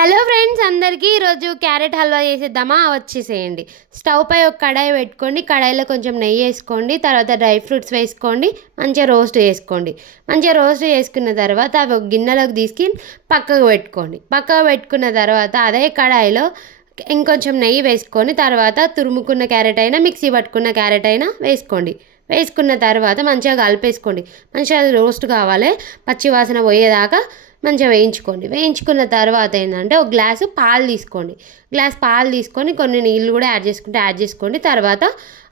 Hello friends అందరికీ ఈరోజు carrot halwa చేసేద్దామా వచ్చేసేయండి. స్టవ్ పై ఒక కడాయి పెట్టుకోండి. కడాయిలో కొంచెం నెయ్యి వేసుకోండి. తర్వాత డ్రై ఫ్రూట్స్ వేసుకోండి. మంచిగా రోస్ట్ చేసుకోండి. మంచిగా రోస్ట్ చేసుకున్న తర్వాత అవి ఒక గిన్నెలోకి తీసుకుని పక్కకు పెట్టుకోండి. పక్కకు పెట్టుకున్న తర్వాత అదే కడాయిలో ఇంకొంచెం నెయ్యి వేసుకొని తర్వాత తురుముకున్న క్యారెట్ అయినా మిక్సీ పట్టుకున్న క్యారెట్ అయినా వేసుకోండి. వేసుకున్న తర్వాత మంచిగా కలిపేసుకోండి. మంచిగా రోస్ట్ కావాలి, పచ్చి వాసన పోయేదాకా మంచిగా వేయించుకోండి. వేయించుకున్న తర్వాత ఏంటంటే ఒక గ్లాసు పాలు తీసుకోండి. గ్లాస్ పాలు తీసుకొని కొన్ని నీళ్ళు కూడా యాడ్ చేసుకోండి. తర్వాత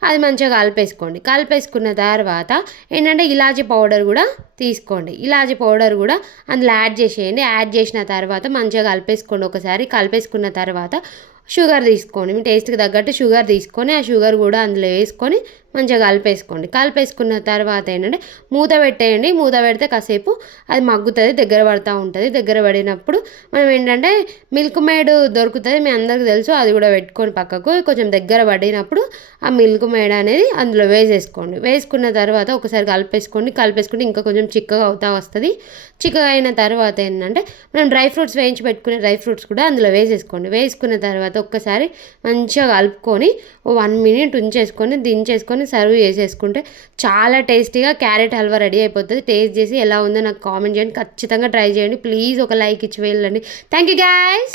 అది మంచిగా కలిపేసుకోండి. కలిపేసుకున్న తర్వాత ఏంటంటే ఇలాచీ పౌడర్ కూడా తీసుకోండి. ఇలాచీ పౌడర్ కూడా అందులో యాడ్ చేసేయండి. యాడ్ చేసిన తర్వాత మంచిగా కలిపేసుకోండి. ఒకసారి కలిపేసుకున్న తర్వాత షుగర్ తీసుకోండి. మీ టేస్ట్కి తగ్గట్టు షుగర్ తీసుకొని ఆ షుగర్ కూడా అందులో వేసుకొని మంచిగా కలిపేసుకోండి. కలిపేసుకున్న తర్వాత ఏంటంటే మూత పెట్టేయండి. మూత పెడితే కాసేపు అది మగ్గుతుంది, దగ్గర పడుతూ ఉంటుంది. దగ్గర పడినప్పుడు మనం ఏంటంటే మిల్క్ మేడ్ దొరుకుతుంది, మీ అందరికీ తెలుసు. అది కూడా పెట్టుకొని పక్కకు కొంచెం దగ్గర పడినప్పుడు ఆ మిల్క్ మేడ్ అనేది అందులో వేసేసుకోండి. వేసుకున్న తర్వాత ఒకసారి కలిపేసుకుంటే ఇంకా కొంచెం చిక్కగా అవుతా వస్తుంది. చిక్కగా అయిన తర్వాత ఏంటంటే మనం డ్రై ఫ్రూట్స్ వేయించి పెట్టుకునే డ్రై ఫ్రూట్స్ కూడా అందులో వేసేసుకోండి. వేసుకున్న తర్వాత ఒక్కసారి మంచిగా కలుపుకొని 1 minute ఉంచేసుకొని దించేసుకొని సర్వ్ చేసేసుకుంటే చాలా టేస్టీగా క్యారెట్ హల్వా రెడీ అయిపోతుంది. టేస్ట్ చేసి ఎలా ఉందో నాకు కామెంట్ చేయండి. ఖచ్చితంగా ట్రై చేయండి. ప్లీజ్ ఒక లైక్ ఇచ్చి వెళ్ళండి. Thank you guys.